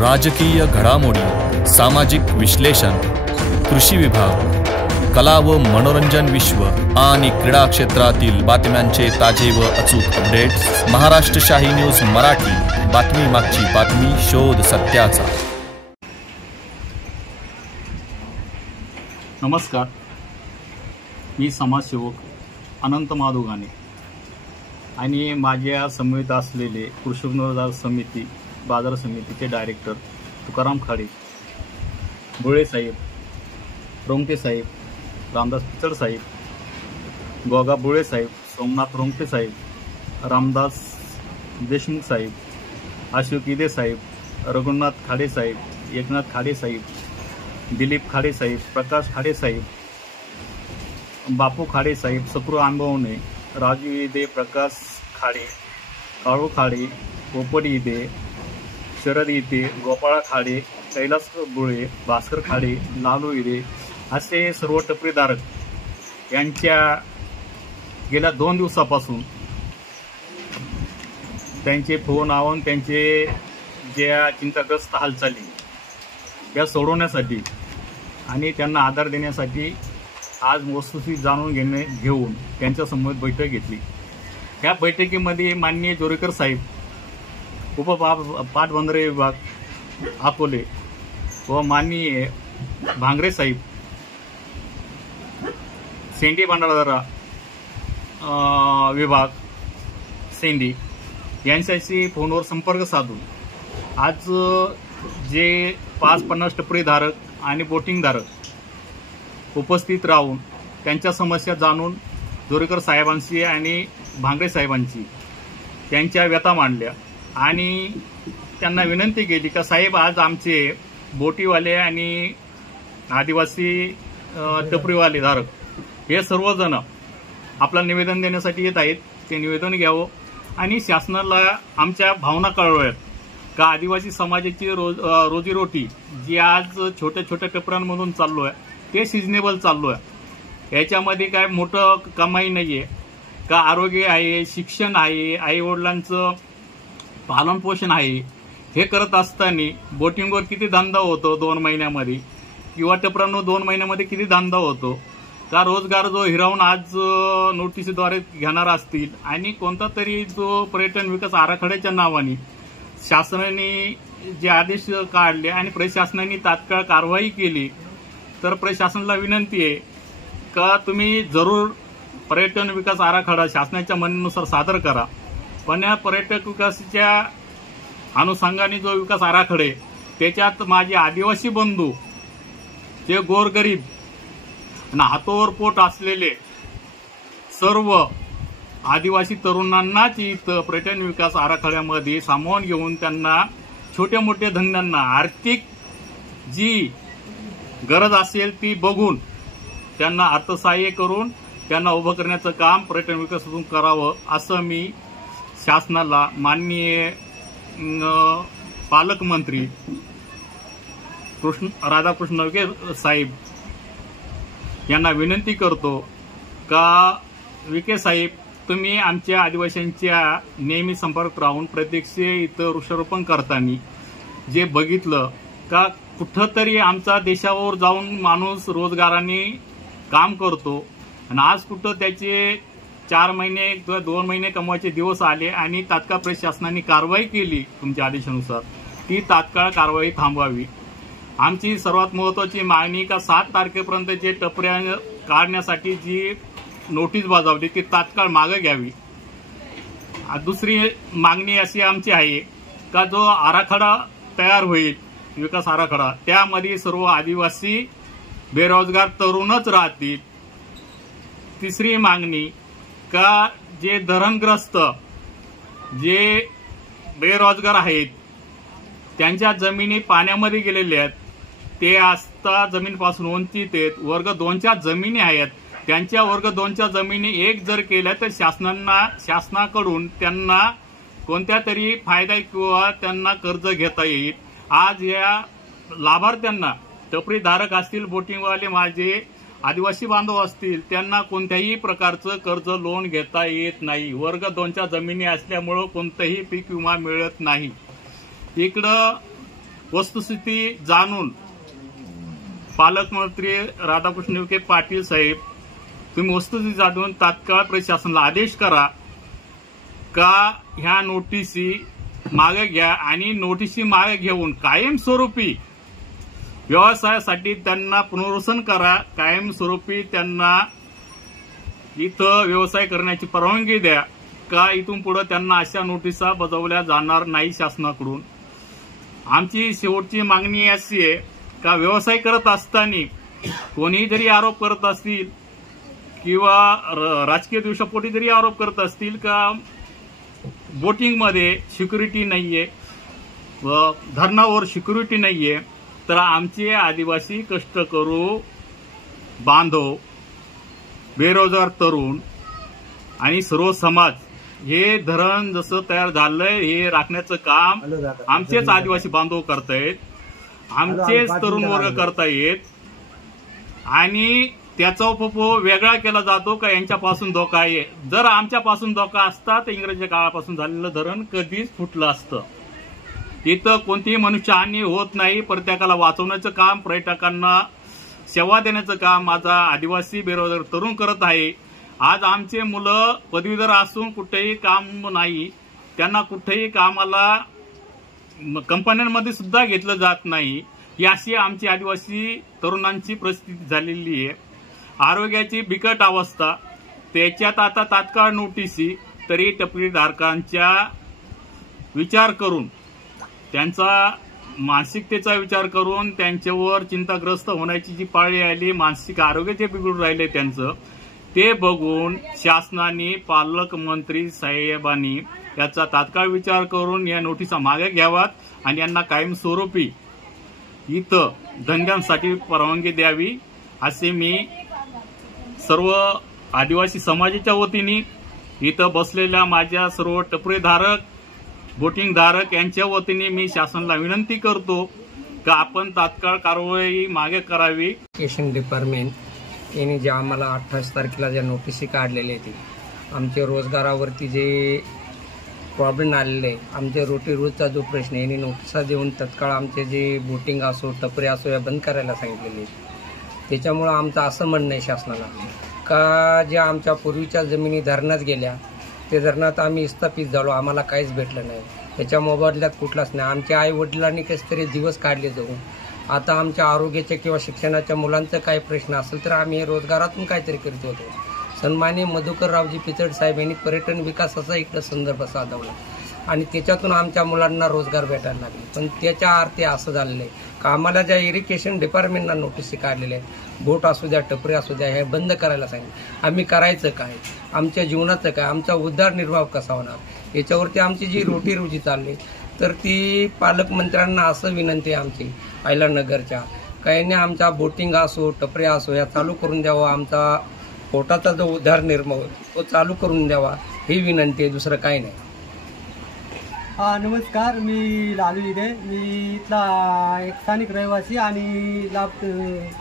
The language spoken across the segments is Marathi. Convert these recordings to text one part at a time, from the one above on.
राजकीय घडामोडी, सामाजिक विश्लेषण, कृषी विभाग, कला व मनोरंजन विश्व आणि क्रीडा क्षेत्रातील बातम्यांचे ताजे व अचूक अपडेट्स महाराष्ट्र शाही न्यूज मराठी। बातमी मागची बातमी, शोध सत्याचा। नमस्कार, मी समाजसेवक अनंत माधुगाणे आणि माझ्या समवेत असलेले कृषी विभाग समिती बाजार समितीचे डायरेक्टर तुकाराम खाडे, बुळे साहेब, रोंगटे साहेब, रामदास पिचड साहेब, गोगा बुळे साहेब, सोमनाथ रोंगटे साहेब, रामदास देशमुख साहेब, अशोक इदे साहेब, रघुनाथ खाडे साहेब, एकनाथ खाडे साहेब, दिलीप खाडे साहेब, प्रकाश खाडे साहेब, बापू खाडे साहेब, सकृ आंबवणे, राजू इदे, प्रकाश खाडे, काळू खाडे, पोपडी इदे, शरद इदे, गोपाळ खाडे, कैलास बुळे, भास्कर खाडे, लालू इदे असे सर्व टपरीधारक यांच्या गेल्या 2 दिवसापासून त्यांचे फोन आवून त्यांचे ज्या चिंताग्रस्त हालचाली या सोडवण्यासाठी आणि त्यांना आधार देण्यासाठी आज वस्तुस्थिती जाणून घेऊन त्यांच्यासमोर बैठक घेतली। या बैठकीमध्ये माननीय जोरेकर साहेब, पाटबंधारे विभाग अकोले व माननीय भांगरे साहेब, सेंडी भंडारदरा विभाग सेंडी यांच्याशी फोनवर संपर्क साधून आज जे 550 टपरीधारक आणि बोटिंगधारक उपस्थित राहून त्यांच्या समस्या जाणून जोरेकर साहेबांशी आणि भांगरे साहेबांची त्यांच्या व्यथा मांडल्या आणि त्यांना विनंती केली का साहेब, आज आमचे बोटीवाले आणि आदिवासी टपरीवाले धारक हे सर्वजण आपलं निवेदन देण्यासाठी येत आहेत। ते निवेदन घ्यावं आणि शासनाला आमच्या भावना कळवाव्यात का आदिवासी समाजाची रोजीरोटी जी आज छोट्या छोट्या टपऱ्यांमधून चाललो आहे ते सिजनेबल चाललो आहे। याच्यामध्ये काय मोठं कमाई नाही आहे का, आरोग्य आहे, शिक्षण आहे, आईवडिलांचं पालनपोषण आहे। हे करत असताना बोटिंगवर किती धंदा होतो 2 महिन्यामध्ये किंवा टपरांवर 2 महिन्यामध्ये किती धंदा होतो का, रोजगार जो हिरावून आज नोटीसद्वारे घेणार असतील आणि कोणता तरी जो पर्यटन विकास आराखड्याच्या नावाने शासनाने जे आदेश काढले आणि प्रशासनाने तात्काळ कारवाई केली, तर प्रशासनाला विनंती आहे का तुम्ही जरूर पर्यटन विकास आराखडा शासनाच्या म्हणण्यानुसार सादर करा, पण या पर्यटक विकासाच्या अनुषंगाने जो विकास आराखडे त्याच्यात माझे आदिवासी बंधू जे गोरगरीब आणि हातोवर पोट असलेले सर्व आदिवासी तरुणांनाच इथं पर्यटन विकास आराखड्यामध्ये सामावून घेऊन त्यांना छोट्या मोठ्या धंद्यांना आर्थिक जी गरज असेल ती बघून त्यांना अर्थसहाय्य करून त्यांना उभं करण्याचं काम पर्यटन विकासातून करावं असं मी शासनाला माननीय पालकमंत्री राधाकृष्ण विखे साहेब यांना विनंती करतो का विखे साहेब, तुम्ही आमच्या आदिवासींच्या नेहमी संपर्क राहून प्रत्यक्ष इथं वृक्षारोपण करताना जे बघितलं का कुठंतरी आमचा देशावर जाऊन माणूस रोजगाराने काम करतो आणि आज कुठं त्याचे 4 महिने किंवा 2 महिने कमवायचे दिवस आले आणि तात्काळ प्रशासनाने कारवाई केली तुमच्या आदेशानुसार, ती तात्काळ कारवाई थांबवावी। आमची सर्वात महत्त्वाची मागणी का 7 तारखेपर्यंत जे टपऱ्या काढण्यासाठी जी नोटीस बजावली ती तात्काळ मागे घ्यावी। दुसरी मागणी अशी आमची आहे का जो आराखडा तयार होईल विकास आराखडा त्यामध्ये सर्व आदिवासी बेरोजगार तरुणच राहतील। तिसरी मागणी का जे धरणग्रस्त जे बेरोजगार आहेत त्यांच्या जमिनी पाण्यामध्ये गेलेल्या आहेत, ते आता जमीनपासून वंचित आहेत। वर्ग 2च्या जमिनी आहेत, त्यांच्या वर्ग 2च्या जमिनी एक जर केल्या तर शासनाकडून त्यांना कोणत्या तरी फायदा किंवा त्यांना कर्ज घेता येईल। आज या लाभार्थ्यांना टपरीधारक असतील, बोटिंगवाले माझे आदिवासी बांधव असतील, त्यांना कोणत्याही प्रकारचं कर्ज लोन घेता येत नाही। वर्ग 2च्या जमिनी असल्यामुळे कोणताही पीक विमा मिळत नाही। इकडं वस्तुस्थिती जाणून पालकमंत्री राधाकृष्ण विखे पाटील साहेब, तुम्ही वस्तुस्थिती जाणून तात्काळ प्रशासनाला आदेश करा का ह्या नोटिसी मागे घ्या आणि नोटिसी मागे घेऊन कायमस्वरूपी व्यवसायासाठी त्यांना पुनर्वसन करा, कायमस्वरूपी त्यांना इथं व्यवसाय करण्याची परवानगी द्या का इथून पुढे त्यांना अशा नोटिसा बजावल्या जाणार नाही शासनाकडून। आमची शेवटची मागणी अशी आहे का व्यवसाय करत असताना कोणी जरी आरोप करत असतील किंवा राजकीय द्वेषापोटी जरी आरोप करत असतील का बोटिंगमध्ये सिक्युरिटी नाहीये व धरणावर सिक्युरिटी नाहीये, तर आमचे आदिवासी कष्टकरू बांधव, बेरोजगार तरुण आणि सर्व समाज हे धरण जसं तयार झालंय हे राखण्याचं काम आमचेच आदिवासी बांधव करतायत, आमचेच तरुण वर्ग करतायत आणि त्याचा उपभोग वेगळा केला जातो का यांच्यापासून धोका आहे। जर आमच्यापासून धोका असता तर इंग्रजी काळापासून झालेलं धरण कधीच फुटलं असतं। इथं कोणतीही मनुष्यहानी होत नाही, प्रत्येकाला वाचवण्याचं काम, पर्यटकांना सेवा देण्याचं काम माझा आदिवासी बेरोजगार तरुण करत आहे। आज आमचे मुलं पदवीधर असून कुठेही काम नाही, त्यांना कुठेही कामाला कंपन्यांमध्ये सुद्धा घेतलं जात नाही, ही अशी आमची आदिवासी तरुणांची परिस्थिती झालेली आहे। आरोग्याची बिकट अवस्था, त्याच्यात आता तात्काळ नोटिसी, तरी टपरीधारकांच्या विचार करून, त्यांचा मानसिकतेचा विचार करून त्यांच्यावर चिंताग्रस्त होण्याची जी पाळी आली, मानसिक आरोग्य जे बिघडून राहिले त्यांचं, ते बघून शासनाने, पालकमंत्री साहेबांनी याचा तात्काळ विचार करून या नोटिसा मागे घ्याव्यात आणि यांना कायमस्वरूपी इथं धंद्यांसाठी परवानगी द्यावी, असे मी सर्व आदिवासी समाजाच्या वतीने इथं बसलेल्या माझ्या सर्व टपरीधारक, बोटिंगधारक यांच्या वतीने मी शासनाला विनंती करतो का आपण तात्काळ कारवाई मागे करावी। एज्युकेशन डिपार्टमेंट यांनी जे आम्हाला 28 तारखेला ज्या नोटिसी काढलेल्या आहेत, आमच्या रोजगारावरती जे प्रॉब्लेम आलेले आहे, आमच्या रोटी रोजचा जो प्रश्न आहे, यांनी नोटिसा देऊन तत्काळ आमचे जे बोटिंग असो, टपरी असो, या बंद करायला सांगितलेले आहेत। त्याच्यामुळं आमचं असं म्हणणं आहे शासनाला का ज्या आमच्या पूर्वीच्या जमिनी धरणात गेल्या, ते धरणात आम्ही स्थापित झालो, आम्हाला काहीच भेटलं नाही, त्याच्या मोबदल्यात कुठलाच नाही। आमच्या आई वडिलांनी कसे तरी दिवस काढले जाऊन, आता आमच्या आरोग्याच्या किंवा शिक्षणाच्या मुलांचं काही प्रश्न असेल तर आम्ही रोजगारातून काहीतरी करीत होतो। सन्माननीय मधुकररावजी पिचड साहेब यांनी पर्यटन विकासाचा इकडं संदर्भ साधवला आणि त्याच्यातून आमच्या मुलांना रोजगार भेटायला लागले, पण त्याच्या अर्थे असं झालेलं आहे का आम्हाला ज्या इरिगेशन डिपार्टमेंटला नोटिसी काढलेल्या आहेत, बोट असू द्या, टपरी असू द्या, हे बंद करायला सांगितलं। आम्ही करायचं काय, आमच्या जीवनाचं काय, आमचा उदरनिर्वाह कसा होणार, याच्यावरती आमची जी रोजी चालली, तर ती पालकमंत्र्यांना असं विनंती आहे आमची आयलानगरच्या, काही नाही आमचा बोटिंग असो, टपरी असो, या चालू करून द्यावा, आमचा पोटाचा जो उदरनिर्वाह तो चालू करून द्यावा, ही विनंती आहे, दुसरं काही नाही। नमस्कार, मी लालू इथे, मी इथला एक स्थानिक रहिवासी आणि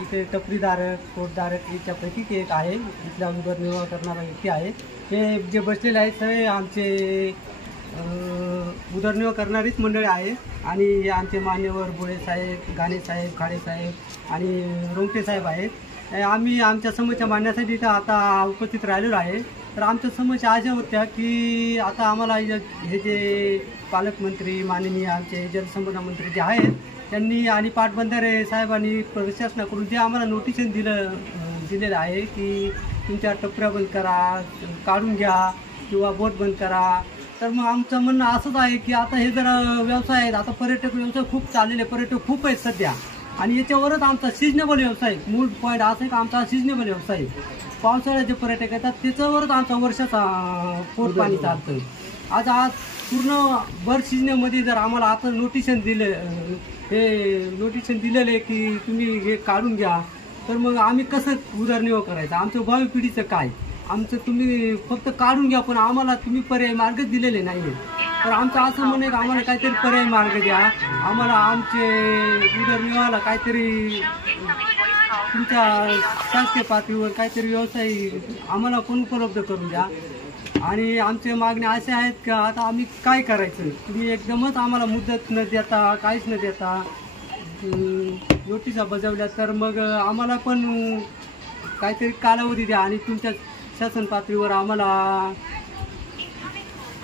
इथे टपरीधारक, पोटधारक याच्यापैकी एक आहे, इथला उदरनिर्वाह करणारा व्यक्ती आहे। हे जे बसलेले आहेत सगळे आमचे उदरनिर्वाह करणारीच मंडळी आहे आणि हे आमचे मान्यवर बोळे साहेब, गाणे साहेब, खाडे साहेब आणि रोंगटे साहेब आहेत। आम्ही आमच्या समस्या मांडण्यासाठी इथं आता उपस्थित राहिलेलो आहे। तर आमच्या समस्या अशा होत्या की आता आम्हाला हे जे पालकमंत्री, माननीय आमचे जलसंपदा मंत्री जे आहेत त्यांनी आणि पाटबंधारे साहेबांनी प्रशासनाकडून जे आम्हाला नोटिशन दिलेलं आहे की तुमच्या टपऱ्या बंद करा, काढून घ्या किंवा बोट बंद करा, तर मग आमचं म्हणणं असंच आहे की आता हे जर व्यवसाय आहेत, आता पर्यटक व्यवसाय खूप चाललेले, पर्यटक खूप आहेत सध्या आणि याच्यावरच आमचा सिजनेबल व्यवसाय, मूळ पॉईंट असं आहे का आमचा सिजनेबल व्यवसाय, पावसाळ्यात जे पर्यटक येतात त्याच्यावरच आमचा वर्षाचा पोटपाणी चालतं। आज पूर्ण भर सिजनेमध्ये जर आम्हाला आता नोटिशन दिलेलं आहे की तुम्ही हे काढून घ्या, तर मग आम्ही कसं उदरनिर्वाह करायचा, आमचं भावी पिढीचं काय, आमचं तुम्ही फक्त काढून घ्या पण आम्हाला तुम्ही पर्याय मार्गच दिलेले नाही आहे। तर आमचं असं म्हणणं आहे की आम्हाला काहीतरी पर्याय मार्ग द्या, आम्हाला आमचे उदरनिर्वाहाला काहीतरी तुमच्या शासकीय पातळीवर काहीतरी व्यवसाय आम्हाला कोण उपलब्ध करून द्या। आणि आमच्या मागण्या अशा आहेत का आता आम्ही काय करायचं, तुम्ही एकदमच आम्हाला मुदत न देता, काहीच न देता नोटिसा बजावल्या तर मग आम्हाला पण काहीतरी कालावधी द्या आणि तुमच्या शासन पातळीवर आम्हाला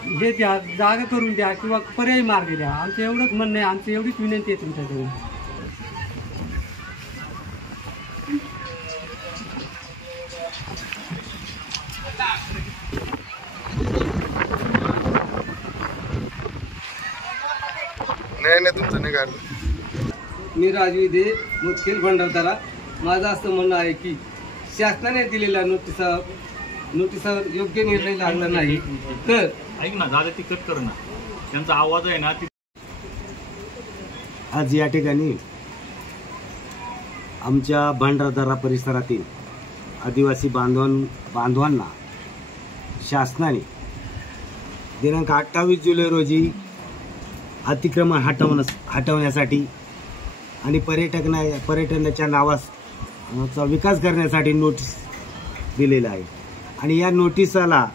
हे द्या, जागा करून द्या किंवा पर्यायी मार्ग द्या. आमचं एवढंच म्हणणं आहे, आमची एवढीच विनंती आहे तुमच्याकडून. नाही तुमचं नाही काढलं. मी राजू दे मुदखेल भंडारदरा. माझं असं म्हणणं आहे की शासनाने दिलेल्या नोटिसावर योग्य निर्णय लागला नाही तर ऐक ना दादा, ती कट कर ना, त्यांचा आवाज आहे ना. आज या ठिकाणी आमच्या भंडारदरा परिसरातील आदिवासी बांधवांना शासनाने दिनांक 28 जुलै रोजी अतिक्रमण हटवण्यासाठी आणि पर्यटनाच्या नावाचा विकास करण्यासाठी नोटीस दिलेला आहे. आणि या नोटिसाला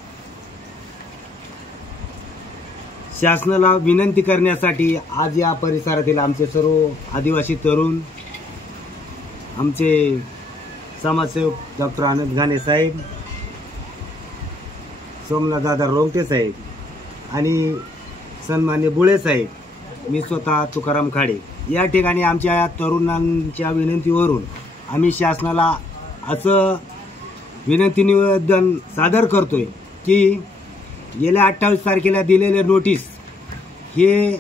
शासनाला विनंती करण्यासाठी आज या परिसरातील आमचे सर्व आदिवासी तरुण, आमचे समाजसेवक डॉक्टर आनंद घाणे साहेब, सोमनाथदादा रोंगटे साहेब आणि सन्मान्य बुळे साहेब, मी स्वतः तुकाराम खाडे या ठिकाणी आमच्या तरुणांच्या विनंतीवरून आम्ही शासनाला असं विनंती निवेदन सादर करतोय की गेल्या 28 तारखेला दिलेले नोटीस हे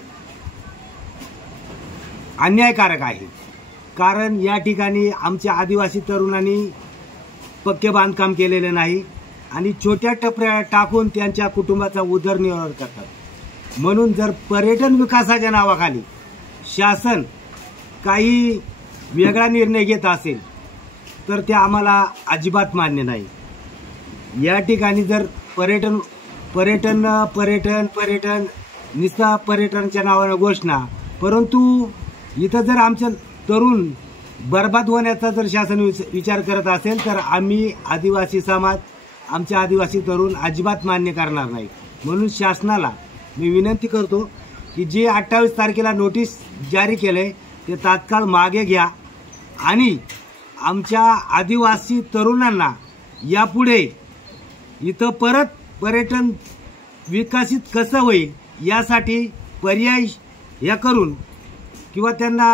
अन्यायकारक आहे. कारण या ठिकाणी आमच्या आदिवासी तरुणांनी पक्के बांधकाम केलेले नाही आणि छोट्या टपऱ्या टाकून त्यांच्या कुटुंबाचा उदरनिर्वाह करतात. म्हणून जर पर्यटन विकासाच्या नावाखाली शासन काही वेगळा निर्णय घेत असेल तर ते आम्हाला अजिबात मान्य नाही. या ठिकाणी जर पर्यटन नुसता पर्यटनाच्या नावानं घोषणा, परंतु इथं जर आमचं तरुण बर्बाद होण्याचा जर शासन विचार करत असेल तर आम्ही आदिवासी समाज, आमचे आदिवासी तरुण अजिबात मान्य करणार नाही. म्हणून शासनाला मी विनंती करतो की जे 28 तारखेला नोटीस जारी केले ते तात्काळ मागे घ्या आणि आमच्या आदिवासी तरुणांना यापुढे इथं परत पर्यटन विकसित कसं होईल यासाठी पर्याय या करून किंवा त्यांना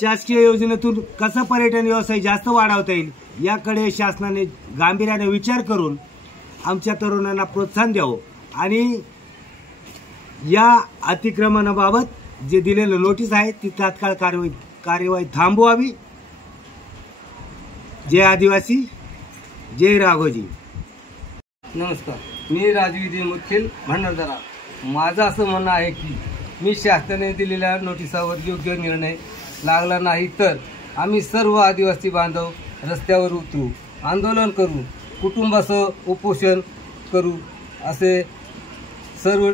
शासकीय योजनेतून कसं पर्यटन व्यवसाय जास्त वाढवता येईल याकडे शासनाने गांभीर्याने विचार करून आमच्या तरुणांना प्रोत्साहन द्यावं आणि या अतिक्रमणाबाबत जे दिलेलं नोटीस आहे ती तात्काळ कार्यवाही थांबवावी. जय आदिवासी, जय राघोजी. नमस्कार, मी राजू दे मुदखेल भंडारदरा. माझं असं म्हणणं आहे की मी शासनाने दिलेल्या नोटिसावर योग्य निर्णय लागला नाही तर आम्ही सर्व आदिवासी बांधव रस्त्यावर उतरू, आंदोलन करू, कुटुंबासह उपोषण करू असे सर्व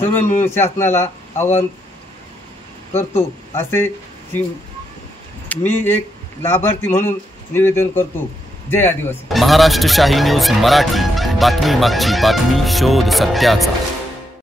मिळून शासनाला आवाहन करतो असे मी एक लाभार्थी म्हणून निवेदन करतो. जय आदिवासी. महाराष्ट्र शाही न्यूज मराठी, बातमी मागची बातमी, शोध सत्याचा.